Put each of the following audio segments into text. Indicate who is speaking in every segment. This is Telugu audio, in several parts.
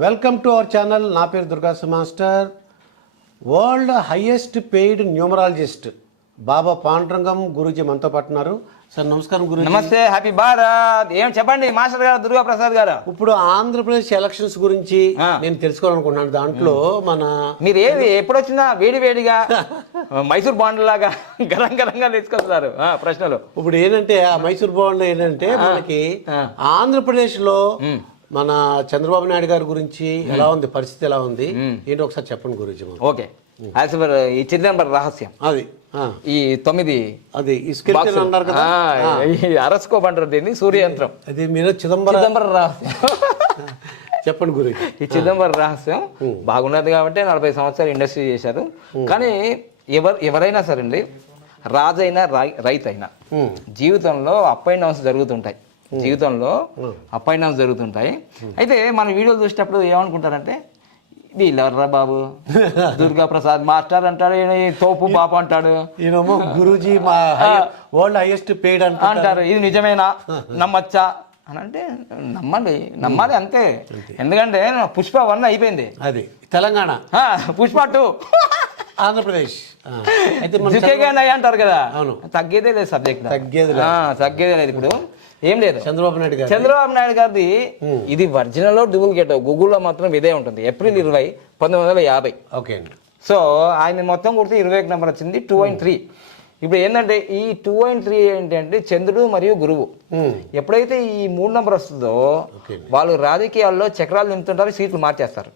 Speaker 1: Welcome to our channel. నా పేరు దుర్గాసు master. World highest paid numerologist Baba Pandurangam Guruji మనతో పాటు ఉన్నారు. సార్ నమస్కారం గురూజీ.
Speaker 2: నమస్తే హ్యాపీ భారత్. ఏం చెప్పండి మాస్టర్ గారు దుర్గా ప్రసాద్ గారు?
Speaker 1: ఇప్పుడు ఆంధ్రప్రదేశ్ ఎలక్షన్స్ గురించి. నేను తెలుసుకోవాలనుకుంటున్నాను. దాంట్లో మన
Speaker 2: మీరు ఏది ఎప్పుడు వచ్చినా వేడి వేడిగా మైసూర్ బాండ్ లాగా గరం గరంగా తీసుకొస్తారు. ఆ, ప్రశ్నలు.
Speaker 1: ఇప్పుడు ఏంటంటే ఆ మైసూర్ భవన్లో ఏంటంటే మనకి. ఆంధ్రప్రదేశ్లో మన చంద్రబాబు నాయుడు గారి గురించి ఎలా ఉంది? పరిస్థితి ఎలా ఉంది? ఏంటి ఒకసారి చెప్పండి మనకు.
Speaker 2: ఓకే. యాజ్ పర్ ఈ చిదంబర రహస్యం.
Speaker 1: అది
Speaker 2: ఈ తొమ్మిది
Speaker 1: అది. అన్నారు కదా?
Speaker 2: అరసుకోబంటారు దీన్ని సూర్యయంత్రం.
Speaker 1: అది మీరు చిదంబరం
Speaker 2: చిదంబర రహస్యం.
Speaker 1: చెప్పండి గురూజీ.
Speaker 2: ఈ చిదంబర రహస్యం బాగున్నది కాబట్టి నలభై సంవత్సరాలు ఇండస్ట్రీ చేశారు. కానీ ఎవరు ఎవరైనా సరే అండి రాజైనా రై- రైతు అయినా. జీవితంలో అప్ అండ్ డౌన్స్ జరుగుతుంటాయి. జీవితంలో అప్ అండ్ డౌన్స్ జరుగుతుంటాయి. అయితే మన వీడియోలు చూసేటప్పుడు ఏమనుకుంటారంటే వీళ్ళెవర్రా బాబు? దుర్గా ప్రసాద్ మాస్టర్ అంటాడు తోపు బాపు అంటాడు.
Speaker 1: గురూజీ మా వరల్డ్ హైయెస్ట్ అంట
Speaker 2: అంటారు ఇది నిజమేనా? నమ్మచ్చా? అని అంటే నమ్మండి నమ్మాలి అంతే. ఎందుకంటే పుష్ప వన్ అయిపోయింది.
Speaker 1: అది తెలంగాణ.
Speaker 2: పుష్ప టూ.
Speaker 1: ఆంధ్రప్రదేశ్. అయితే
Speaker 2: అంటారు కదా.
Speaker 1: అవును.
Speaker 2: తగ్గేదే లేదు సబ్జెక్ట్
Speaker 1: తగ్గేది
Speaker 2: తగ్గేదే లేదు ఇప్పుడు. ఏం లేదు.
Speaker 1: చంద్రబాబు నాయుడు గారు
Speaker 2: చంద్రబాబు నాయుడు గారిది. ఇది ఒరిజినల్ డూప్లికేట్ గూగుల్లో మాత్రం ఇదే ఉంటుంది. ఏప్రిల్ ఇరవై పంతొమ్మిది వందల యాభై.
Speaker 1: ఓకే అండి.
Speaker 2: సో ఆయన మొత్తం కొడితే ఇరవై ఒక నెంబర్ వచ్చింది టూ పాయింట్ త్రీ. ఇప్పుడు ఏంటంటే ఈ టూ పాయింట్ త్రీ ఏంటంటే చంద్రుడు మరియు గురువు. ఎప్పుడైతే ఈ మూడు నెంబర్ వస్తుందో వాళ్ళు రాజకీయాల్లో చక్రాలు నింపుతుంటారు సీట్లు మార్చేస్తారు.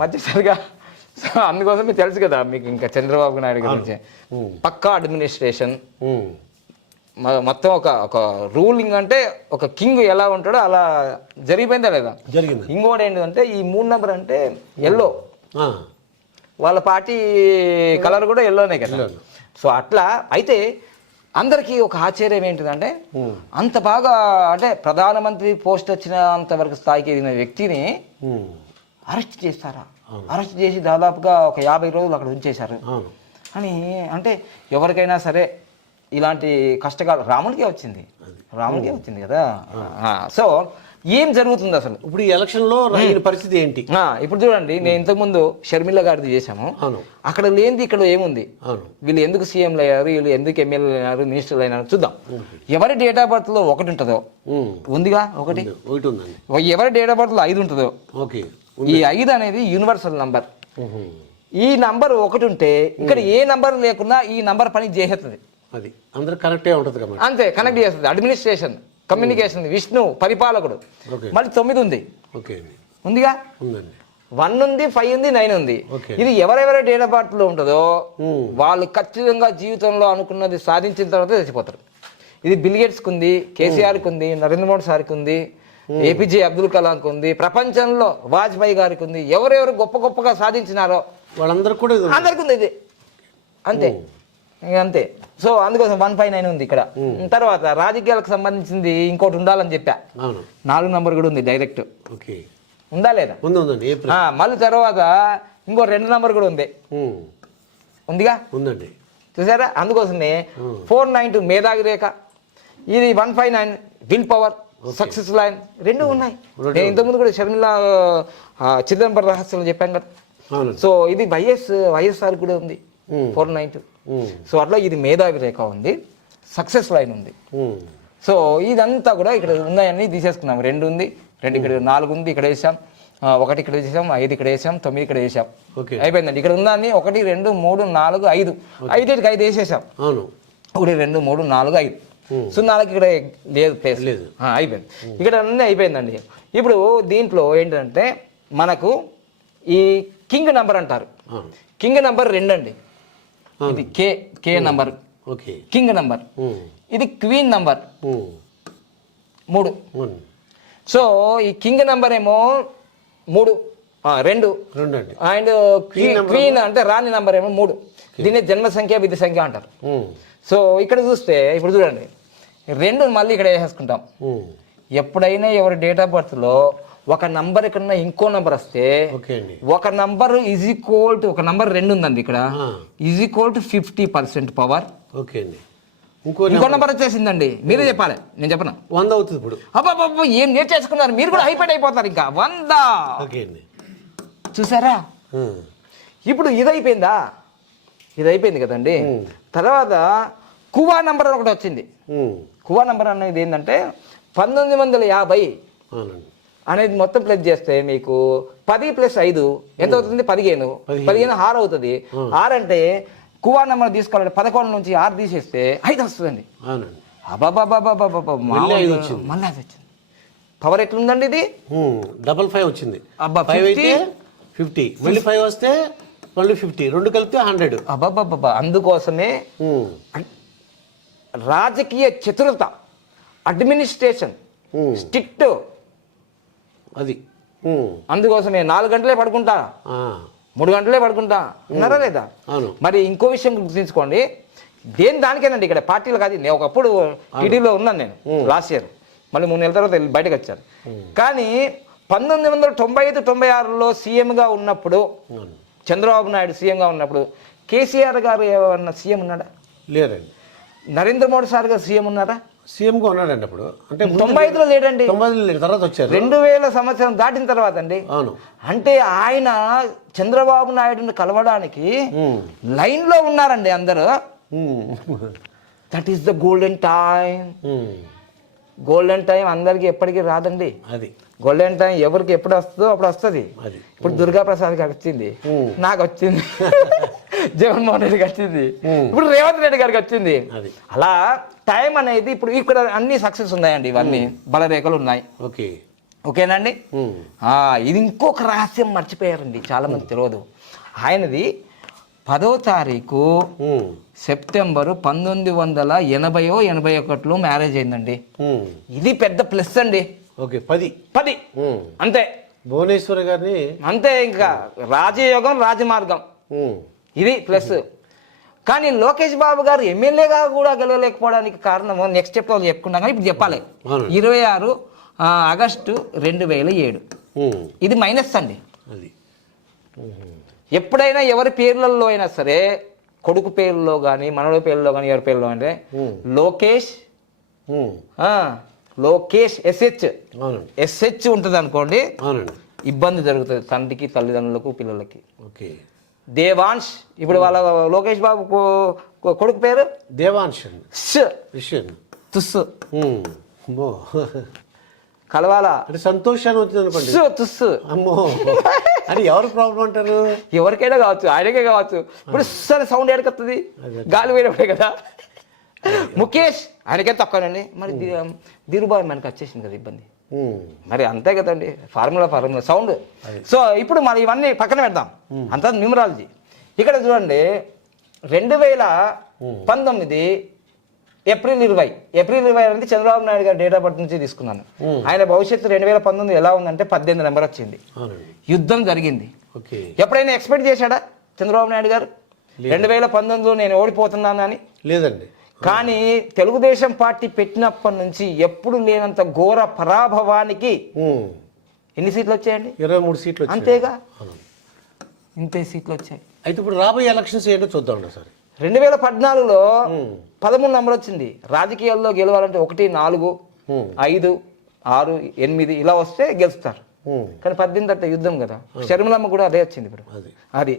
Speaker 2: మార్చేస్తారుగా సో అందుకోసం మీకు తెలుసు కదా మీకు ఇంకా చంద్రబాబు నాయుడు గురించి. పక్కా అడ్మినిస్ట్రేషన్. మొత్తం ఒక ఒక రూలింగ్ అంటే ఒక కింగ్ ఎలా ఉంటాడో అలా జరిగిపోయిందా లేదా?
Speaker 1: జరిగింది.
Speaker 2: ఇంకోటి ఏంటంటే ఈ మూడు నెంబర్ అంటే ఎల్లో వాళ్ళ పార్టీ కలర్ కూడా ఎల్లోనే కదా. సో అట్లా అయితే అందరికీ ఒక ఆశ్చర్యం ఏంటిదంటే అంత బాగా అంటే ప్రధానమంత్రి పోస్ట్ వచ్చినంత వరకు స్థాయికి ఎదిగిన వ్యక్తిని అరెస్ట్ చేస్తారా? అరెస్ట్ చేసి దాదాపుగా ఒక యాభై రోజులు అక్కడ ఉంచేశారు. అని అంటే ఎవరికైనా సరే ఇలాంటి కష్టకాలు రాముడికే వచ్చింది. రాముడికే వచ్చింది కదా? సో ఏం జరుగుతుంది అసలు?
Speaker 1: ఇప్పుడు ఈ ఎలక్షన్లో ఈయన పరిస్థితి ఏంటి?
Speaker 2: ఇప్పుడు చూడండి నేను ఇంతకుముందు షర్మిల గారిది చేశాము. అక్కడ లేనిది ఇక్కడ ఏముంది? వీళ్ళు ఎందుకు సీఎంలు అయ్యారు వీళ్ళు ఎందుకు ఎమ్మెల్యేలు అయ్యారు మినిస్టర్లు అయినారు చూద్దాం. ఎవరి డేట్ ఆఫ్ బర్త్లో ఒకటి ఉంటుందో? ఉందిగా ఒకటి? ఎవరి డేట్ ఆఫ్ బర్త్లో ఐదు ఉంటుందో?
Speaker 1: ఓకే.
Speaker 2: ఈ ఐదు అనేది యూనివర్సల్ నంబర్ ఈ నంబర్ ఒకటి ఉంటే ఇక్కడ ఏ నంబర్ లేకున్నా ఈ నంబర్ పని చేసేస్తుంది
Speaker 1: అది. అందరు కనెక్టే ఉంటుంది కాబట్టి
Speaker 2: అంతే కనెక్ట్ చేస్తుంది. అడ్మినిస్ట్రేషన్ కమ్యూనికేషన్ విష్ణు పరిపాలకుడు. మళ్ళీ తొమ్మిది ఉంది.
Speaker 1: ఓకే
Speaker 2: ఉందిగా?
Speaker 1: ఉందండి.
Speaker 2: వన్ ఉంది ఫైవ్ ఉంది నైన్ ఉంది. ఇది ఎవరెవరి డేట్ ఆఫ్ బర్త్లో ఉంటుందో
Speaker 1: ఉమ్,
Speaker 2: వాళ్ళు ఖచ్చితంగా జీవితంలో అనుకున్నది సాధించిన తర్వాత చచ్చిపోతారు. ఇది బిల్గేట్స్కి ఉంది కేసీఆర్కి ఉంది నరేంద్ర మోడీ సార్కి ఉంది ఏపీజే అబ్దుల్ కలాంకి ఉంది ప్రపంచంలో వాజ్పేయి గారికి ఉంది. ఎవరెవరు గొప్ప గొప్పగా సాధించినారో
Speaker 1: వాళ్ళందరూ కూడా.
Speaker 2: అందరికి ఉంది ఇది. అంతే. ఇక అంతే. సో అందుకోసం వన్ ఫైవ్ నైన్ ఉంది ఇక్కడ. తర్వాత రాజకీయాలకు సంబంధించింది ఇంకోటి ఉండాలని చెప్పా. నాలుగు నంబర్ కూడా ఉంది డైరెక్ట్ ఉందా లేదా? మళ్ళీ తర్వాత ఇంకో రెండు నంబర్ కూడా ఉంది.
Speaker 1: ఉమ్,
Speaker 2: ఉందిగా?
Speaker 1: ఉందండి.
Speaker 2: చూసారా? అందుకోసమే ఫోర్ నైన్ టూ మేధావి రేఖ ఇది one five nine will power success line రెండు ఉన్నాయి. నేను ఇంతకుముందు కూడా షర్మిల చిదంబరం రహస్యం చెప్పాను కదా. సో ఇది వైఎస్ వైఎస్ఆర్ కూడా ఉంది. ఫోర్ నైన్ టూ సో అట్లా ఇది మేధావి రేఖ ఉంది. సక్సెస్ లైన్ ఉంది. సో ఇదంతా కూడా ఇక్కడ ఉన్నాయని తీసేసుకున్నాం రెండు ఉంది రెండు ఇక్కడ నాలుగు ఉంది ఇక్కడ వేసాం. ఒకటి ఇక్కడ వేసాం ఐదు ఇక్కడ వేసాం తొమ్మిది ఇక్కడ వేసాం.
Speaker 1: ఓకే
Speaker 2: అయిపోయిందండి. ఇక్కడ ఉందని ఒకటి రెండు మూడు నాలుగు ఐదు. ఐదుకి ఐదు వేసేసాం.
Speaker 1: అవును.
Speaker 2: ఒకటి రెండు మూడు నాలుగు ఐదు. సున్నాలకి ఇక్కడ లేదు ప్లేస్
Speaker 1: లేదు.
Speaker 2: అయిపోయింది. ఇక్కడ అన్నీ అయిపోయిందండి. ఇప్పుడు దీంట్లో ఏంటంటే మనకు ఈ కింగ్ నంబర్ అంటారు. కింగ్ నంబర్ రెండు అండి ఇది కే కే నంబర్
Speaker 1: ఓకే
Speaker 2: కింగ్ నంబర్ ఇది క్వీన్ నంబర్
Speaker 1: ఉమ్,
Speaker 2: మూడు. సో ఈ కింగ్ నంబర్ ఏమో మూడు. రెండు.
Speaker 1: రెండు అండి
Speaker 2: క్వీన్ అంటే రాణి నంబర్ ఏమో మూడు. దీన్ని జన్మ సంఖ్య విధి సంఖ్య అంటారు. సో ఇక్కడ చూస్తే ఇప్పుడు చూడండి. రెండు మళ్ళీ ఇక్కడ వేసేసుకుంటాం. ఎప్పుడైనా ఎవరి డేట్ ఆఫ్ బర్త్లో ఒక నంబర్ కన్నా ఇంకో నంబర్ వస్తే ఒక నంబర్ ఈజ్ ఈక్వల్ టు ఒక నంబర్ రెండు ఉందండి ఇక్కడ. Is equal to fifty percent power
Speaker 1: okay అండి. ఇంకో
Speaker 2: ఇంకో నంబర్ వచ్చేసిందండి. మీరే చెప్పాలి. నేను చెప్పను.
Speaker 1: వంద అవుతుంది ఇప్పుడు.
Speaker 2: అబ్బాబ్బా ఏం నేర్చేసుకున్నారు మీరు కూడా హైపైట్ అయిపోతారు ఇంకా. వంద.
Speaker 1: ఓకే అండి.
Speaker 2: చూసారా. ఇప్పుడు ఇది అయిపోయిందా ఇది అయిపోయింది కదండి తర్వాత కువా నంబర్ ఒకటి వచ్చింది. కువా నంబర్ అనేది ఏంటంటే పంతొమ్మిది వందల యాభై అనేది మొత్తం ప్లస్ చేస్తే మీకు పది ప్లస్ ఐదు ఎంత అవుతుంది? పదిహేను.
Speaker 1: పదిహేను.
Speaker 2: ఆరు అవుతుంది. ఆరు అంటే కువా నెంబర్ తీసుకోవాలంటే పదకొండు నుంచి ఆరు తీసేస్తే ఐదు వస్తుందండి. అబాబాబాబాబాబా
Speaker 1: మళ్ళీ వచ్చింది.
Speaker 2: అది వచ్చింది. పవర్ ఎట్లుందండి ఇది.
Speaker 1: డబల్ ఫైవ్ వచ్చింది.
Speaker 2: అబ్బా,
Speaker 1: ఫైవ్
Speaker 2: 50?
Speaker 1: అయితే ఫిఫ్టీ మళ్ళీ ఫైవ్ వస్తే మళ్ళీ ఫిఫ్టీ రెండు కలిపితే హండ్రెడ్
Speaker 2: అబాబాబాబా అందుకోసమే రాజకీయ చతురత అడ్మినిస్ట్రేషన్. స్ట్రిక్ట్
Speaker 1: అది.
Speaker 2: అందుకోసమే నాలుగు గంటలే పడుకుంటా. మూడు గంటలే పడుకుంటా. ఉన్నారా లేదా? మరి ఇంకో విషయం గుర్తుంచుకోండి. దేని దానికేనండి ఇక్కడ పార్టీలు కాదు. నేను ఒకప్పుడు టీడీలో ఉన్నాను నేను లాస్ట్ ఇయర్. మళ్ళీ మూడు నెలల తర్వాత బయటకు వచ్చాను. కానీ పంతొమ్మిది వందల తొంభై ఐదు తొంభై ఆరులో సీఎంగా ఉన్నప్పుడు చంద్రబాబు నాయుడు సీఎంగా ఉన్నప్పుడు కేసీఆర్ గారు ఏమన్నా సీఎం ఉన్నాడా?
Speaker 1: లేరండి
Speaker 2: నరేంద్ర మోడీ సార్ గారు సీఎం ఉన్నారా?
Speaker 1: సీఎంగా ఉన్నాడండి అప్పుడు. అంటే
Speaker 2: తొంభై ఐదులో లేడండి.
Speaker 1: తొంభై ఐదులో లేడు, తర్వాత వచ్చారు.
Speaker 2: రెండు వేల సంవత్సరం దాటిన తర్వాత అండి
Speaker 1: అవును.
Speaker 2: అంటే ఆయన చంద్రబాబు నాయుడుని కలవడానికి. లైన్లో ఉన్నారండి అందరూ. That is the golden time. Golden time అందరికి ఎప్పటికీ రాదండి.
Speaker 1: అది.
Speaker 2: గోల్డెన్ టైం ఎవరికి ఎప్పుడు వస్తుందో అప్పుడు వస్తుంది. ఇప్పుడు దుర్గా ప్రసాద్ గారికి వచ్చింది. నాకు వచ్చింది. జగన్మోహన్ రెడ్డికి వచ్చింది ఇప్పుడు రేవంత్ రెడ్డి గారికి వచ్చింది. అలా టైం అనేది ఇప్పుడు ఇక్కడ అన్ని సక్సెస్ ఉన్నాయండి ఇవన్నీ. బలరేఖలు ఉన్నాయి.
Speaker 1: ఓకే.
Speaker 2: ఓకేనండి? ఇది ఇంకొక రహస్యం మర్చిపోయారండి. చాలా మంది తెలియదు ఆయనది పదో తారీఖు. సెప్టెంబరు పంతొమ్మిది వందల ఎనభైయో ఎనభై ఒకటిలో మ్యారేజ్ అయిందండి. ఇది పెద్ద ప్లస్ అండి.
Speaker 1: ఓకే పది.
Speaker 2: పది. అంతే.
Speaker 1: భువనేశ్వర్ గారిని
Speaker 2: అంతే ఇంకా. రాజయోగం రాజమార్గం. ఇది ప్లస్. కానీ లోకేష్ బాబు గారు ఎమ్మెల్యేగా కూడా గెలవలేకపోవడానికి కారణం నెక్స్ట్ స్టెప్ చెప్పుకున్నాం కానీ ఇప్పుడు చెప్పాలి. ఇరవై ఆరు ఆగస్టు రెండు వేల ఏడు. ఇది మైనస్ అండి. ఎప్పుడైనా ఎవరి పేర్లలో అయినా సరే కొడుకు పేరులో కానీ మనవడి పేరులో కానీ ఎవరి పేరులో అంటే. లోకేష్ లోకేష్ ఎస్హెచ్ ఎస్హెచ్ ఉంటుంది అనుకోండి ఇబ్బంది జరుగుతుంది తండ్రికి తల్లిదండ్రులకు పిల్లలకి.
Speaker 1: ఓకే.
Speaker 2: దేవాంశ్. ఇప్పుడు వాళ్ళ లోకేష్ బాబు కొడుకు పేరు?
Speaker 1: దేవాంశ్ అండి.
Speaker 2: ష్
Speaker 1: విషయం.
Speaker 2: తుస్సు కలవాలా?
Speaker 1: అంటే సంతోషాన్ని వచ్చింది అనుకోండి.
Speaker 2: తుస్సు
Speaker 1: అమ్మో. అది ఎవరు ప్రాబ్లం అంటారు?
Speaker 2: ఎవరికైనా కావచ్చు ఆయనకే కావచ్చు. ఇప్పుడు సరే సౌండ్ ఎడకొస్తుంది గాలి పోయినప్పుడే కదా. ముఖేష్ ఆయనకే తక్కువనండి. మరి ధీరుబాయ్ మనకి వచ్చేసింది కదా ఇబ్బంది. మరి అంతే కదండి. Formula formula sound. సో ఇప్పుడు మనం ఇవన్నీ పక్కన పెడదాం. అంతా న్యూమరాలజీ. ఇక్కడ చూడండి రెండు వేల పంతొమ్మిది ఏప్రిల్ ఇరవై. ఏప్రిల్ ఇరవై అనేది చంద్రబాబు నాయుడు గారి డేట్ ఆఫ్ బర్త్ నుంచి తీసుకున్నాను. ఆయన భవిష్యత్తు రెండు వేల పంతొమ్మిది ఎలా ఉందంటే పద్దెనిమిది నెంబర్ వచ్చింది. యుద్ధం జరిగింది. ఎప్పుడైనా ఎక్స్పెక్ట్ చేశాడా చంద్రబాబు నాయుడు గారు? రెండు వేల పంతొమ్మిదిలో నేను ఓడిపోతున్నాను అని?
Speaker 1: లేదండి.
Speaker 2: కానీ తెలుగుదేశం పార్టీ పెట్టినప్పటి నుంచి ఎప్పుడు లేనంత ఘోర పరాభవానికి. ఎన్ని సీట్లు వచ్చాయండి?
Speaker 1: ఇరవై మూడు సీట్లు
Speaker 2: అంతేగా. ఇంతే సీట్లు వచ్చాయి.
Speaker 1: అయితే ఇప్పుడు రాబోయే ఎలక్షన్స్ ఏంటో చూద్దాం సార్
Speaker 2: రెండు వేల పద్నాలుగులో. పదమూడు నంబర్ వచ్చింది. రాజకీయాల్లో గెలవాలంటే ఒకటి నాలుగు. ఐదు ఆరు ఎనిమిది ఇలా వస్తే గెలుస్తారు. కానీ పద్దెనిమిది అంటే యుద్ధం కదా. షర్మిలమ్మ కూడా అదే వచ్చింది ఇప్పుడు.
Speaker 1: అది.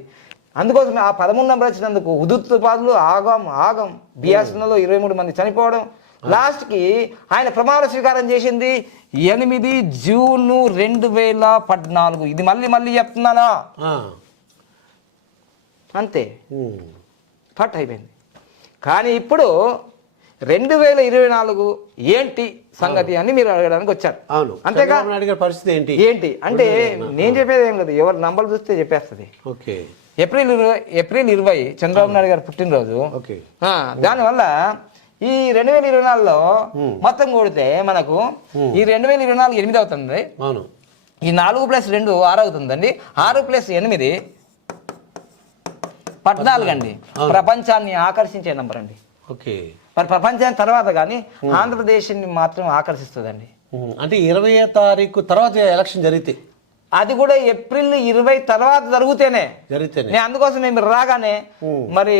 Speaker 2: అది అందుకోసమే ఆ పదమూడు నెంబర్ వచ్చినందుకు ఉదుత్తుపాదులు ఆగం ఆగం బియాసనలో ఇరవై మూడు మంది చనిపోవడం. లాస్ట్కి ఆయన ప్రమాణ స్వీకారం చేసింది ఎనిమిది జూన్ రెండు వేల పద్నాలుగు. ఇది మళ్ళీ మళ్ళీ చెప్తున్నానా. అంతే. పట్ అయిపోయింది. కానీ ఇప్పుడు రెండు వేల ఇరవై నాలుగు ఏంటి సంగతి అని మీరు అడగడానికి వచ్చారు.
Speaker 1: అవును.
Speaker 2: అంతేగా
Speaker 1: పరిస్థితి ఏంటి?
Speaker 2: ఏంటి? అంటే నేను చెప్పేది ఏం లేదు. ఎవరు నంబర్ చూస్తే చెప్పేస్తుంది.
Speaker 1: ఓకే.
Speaker 2: ఏప్రిల్ ఇరవై ఏప్రిల్ ఇరవై చంద్రబాబు నాయుడు గారి పుట్టినరోజు. దానివల్ల ఈ రెండు వేల ఇరవై నాలుగులో మొత్తం కొడితే మనకు ఈ రెండు వేల ఇరవై నాలుగు ఎనిమిది అవుతుంది. ఈ నాలుగు ప్లస్ రెండు ఆరు అవుతుందండి. ఆరు ప్లస్ ఎనిమిది పద్నాలుగు అండి. ప్రపంచాన్ని ఆకర్షించే నంబర్ అండి.
Speaker 1: ఓకే.
Speaker 2: మరి ప్రపంచాన్ని తర్వాత కానీ ఆంధ్రప్రదేశ్ని మాత్రం ఆకర్షిస్తుందండి.
Speaker 1: అంటే ఇరవై తారీఖు తర్వాత ఎలక్షన్ జరిగితే
Speaker 2: అది కూడా ఏప్రిల్ ఇరవై తర్వాత జరుగుతేనే.
Speaker 1: జరిగితేనే.
Speaker 2: నేను అందుకోసం నేను రాగానే మరి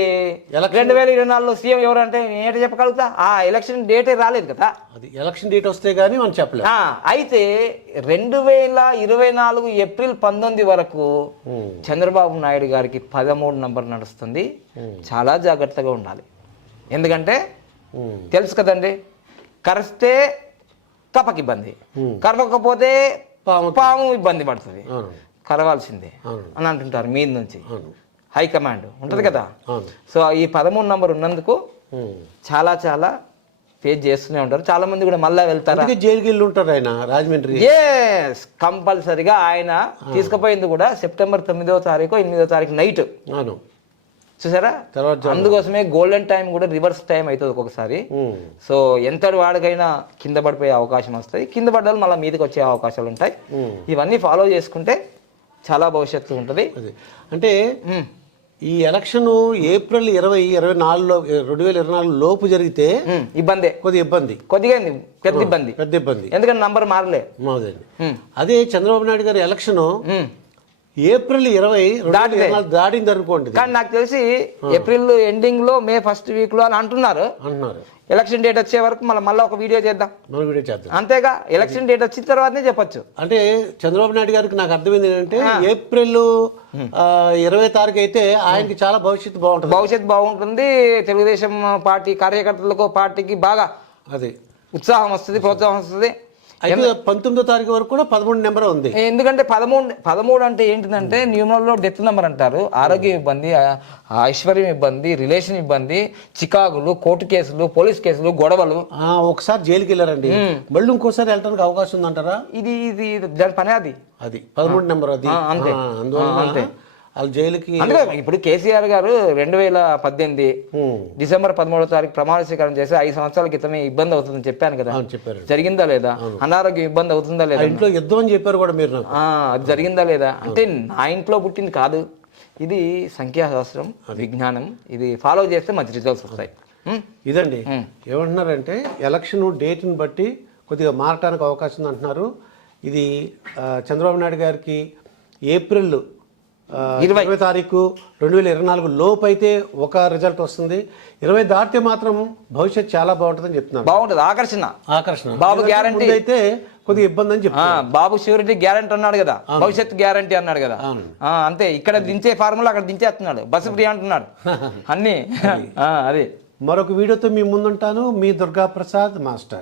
Speaker 2: రెండు వేల ఇరవై నాలుగులో సీఎం ఎవరంటే ఏంటి చెప్పగలుగుతా? ఆ ఎలక్షన్ డేటే రాలేదు కదా.
Speaker 1: అది ఎలక్షన్ డేట్ వస్తే గానీ మనం చెప్పలేం.
Speaker 2: ఆ, అయితే రెండు వేల ఇరవై నాలుగు ఏప్రిల్ పంతొమ్మిది వరకు. చంద్రబాబు నాయుడు గారికి పదమూడు నంబర్ నడుస్తుంది. చాలా జాగ్రత్తగా ఉండాలి. ఎందుకంటే. తెలుసు కదండి కరిస్తే
Speaker 1: Hmm.
Speaker 2: కరవకపోతే
Speaker 1: పాము
Speaker 2: పాము ఇబ్బంది పడుతుంది.
Speaker 1: అవును.
Speaker 2: అని అంటుంటారు మీద నుంచి. హైకమాండ్ ఉంటుంది కదా? సో ఈ పదమూడు నంబర్ ఉన్నందుకు. చాలా చాలా ఫేస్ చేస్తూనే ఉంటారు. చాలా మంది కూడా మళ్ళా వెళ్తారా?
Speaker 1: జైలుకి వెళ్ళి ఉంటారు ఆయన రాజమండ్రి.
Speaker 2: ఎస్ కంపల్సరిగా ఆయన తీసుకుపోయింది కూడా సెప్టెంబర్ తొమ్మిదో తారీఖు ఎనిమిదో తారీఖు నైట్. చూసారా? అందుకోసమే గోల్డెన్ టైం కూడా రివర్స్ టైం అవుతుంది ఒక్కొక్కసారి.
Speaker 1: ఉమ్.
Speaker 2: సో ఎంతటి వాడికైనా కింద పడిపోయే అవకాశం వస్తుంది. కింద పడ్డాలు మళ్ళీ మీదకి వచ్చే అవకాశాలు ఉంటాయి.
Speaker 1: ఉమ్.
Speaker 2: ఇవన్నీ ఫాలో చేసుకుంటే చాలా భవిష్యత్తు ఉంటుంది.
Speaker 1: అంటే
Speaker 2: ఉమ్,
Speaker 1: ఈ ఎలక్షన్ ఏప్రిల్ ఇరవై ఇరవై నాలుగులో రెండు వేల ఇరవై నాలుగు లోపు జరిగితే
Speaker 2: ఇబ్బందే.
Speaker 1: కొద్ది ఇబ్బంది.
Speaker 2: కొద్దిగా పెద్ద ఇబ్బంది.
Speaker 1: పెద్ద ఇబ్బంది.
Speaker 2: ఎందుకంటే నంబర్ మారలే.
Speaker 1: అదే చంద్రబాబు నాయుడు గారి ఎలక్షన్. ఏప్రిల్ ఇరవై నాలుగు దాడింది అనుకోండి.
Speaker 2: కానీ నాకు తెలిసి ఏప్రిల్ ఎండింగ్లో మే ఫస్ట్ వీక్లో అని అంటున్నారు.
Speaker 1: అంటున్నారు.
Speaker 2: ఎలక్షన్ డేట్ వచ్చే వరకు మళ్ళీ మళ్ళీ ఒక వీడియో చేద్దాం.
Speaker 1: వీడియో చేద్దాం.
Speaker 2: అంతేగా ఎలక్షన్ డేట్ వచ్చిన తర్వాతనే చెప్పొచ్చు.
Speaker 1: అంటే చంద్రబాబు నాయుడు గారికి నాకు అర్థమైంది ఏంటంటే ఏప్రిల్ ఇరవై తారీఖు అయితే ఆయనకి చాలా భవిష్యత్తు బాగుంటుంది.
Speaker 2: భవిష్యత్తు బాగుంటుంది. తెలుగుదేశం పార్టీ కార్యకర్తలకు పార్టీకి బాగా
Speaker 1: అది.
Speaker 2: ఉత్సాహం వస్తుంది ప్రోత్సాహం వస్తుంది.
Speaker 1: అయితే పంతొమ్మిదో తారీఖు వరకు కూడా పదమూడు నెంబర్ ఉంది.
Speaker 2: ఎందుకంటే పదమూడు పదమూడు అంటే ఏంటిదంటే న్యూమర్లో డెత్ నెంబర్ అంటారు. ఆరోగ్య ఇబ్బంది ఆ- ఆ ఐశ్వర్యం ఇబ్బంది రిలేషన్ ఇబ్బంది చికాకులు కోర్టు కేసులు పోలీస్ కేసులు గొడవలు.
Speaker 1: ఒకసారి జైలుకి వెళ్ళారండి. మళ్ళీ ఇంకోసారి వెళ్ళడానికి అవకాశం ఉందంటారా?
Speaker 2: ఇది ఇది దాని పని అది.
Speaker 1: అది పదమూడు నెంబర్ అది.
Speaker 2: అంతే.
Speaker 1: అందువల్ల వాళ్ళు జైలుకి
Speaker 2: అందుకే ఇప్పుడు కేసీఆర్ గారు రెండు వేల పద్దెనిమిది డిసెంబర్ పదమూడో తారీఖు ప్రమాణ స్వీకారం చేసి ఐదు సంవత్సరాల క్రితమే ఇబ్బంది అవుతుందని చెప్పాను కదా.
Speaker 1: చెప్పారు.
Speaker 2: జరిగిందా లేదా? అనారోగ్యం ఇబ్బంది అవుతుందా లేదా?
Speaker 1: ఇంట్లో యుద్ధం అని చెప్పారు కూడా మీరు
Speaker 2: అది జరిగిందా లేదా? అంటే నా ఇంట్లో పుట్టింది కాదు. ఇది సంఖ్యాశాస్త్రం విజ్ఞానం. ఇది ఫాలో చేస్తే మంచి రిజల్ట్స్ వస్తాయి?
Speaker 1: ఇదండి. ఏమంటున్నారంటే ఎలక్షన్ డేట్ని బట్టి కొద్దిగా మారటానికి అవకాశం ఉంది అంటున్నారు ఇది చంద్రబాబు నాయుడు గారికి ఏప్రిల్
Speaker 2: ఇరవై.
Speaker 1: తారీఖు రెండు వేల ఇరవై నాలుగు లోపు అయితే ఒక రిజల్ట్ వస్తుంది. ఇరవై దాటితే మాత్రం భవిష్యత్ చాలా బాగుంటుందని చెప్తున్నారు.
Speaker 2: బాగుంటుంది. ఆకర్షణ.
Speaker 1: ఆకర్షణ.
Speaker 2: బాబు guarantee.
Speaker 1: అయితే కొద్దిగా ఇబ్బంది అని చెప్తున్నారు.
Speaker 2: బాబు షూరిటీ గ్యారంటీ అన్నాడు కదా. భవిష్యత్ గ్యారంటీ అన్నాడు కదా. అంతే. ఇక్కడ దించే ఫార్ములా అక్కడ దించేస్తున్నాడు. బస్సు ఫ్రీ అంటున్నాడు. అన్ని. అది.
Speaker 1: మరొక వీడియోతో మీ ముందుంటాను. మీ దుర్గా ప్రసాద్ మాస్టర్.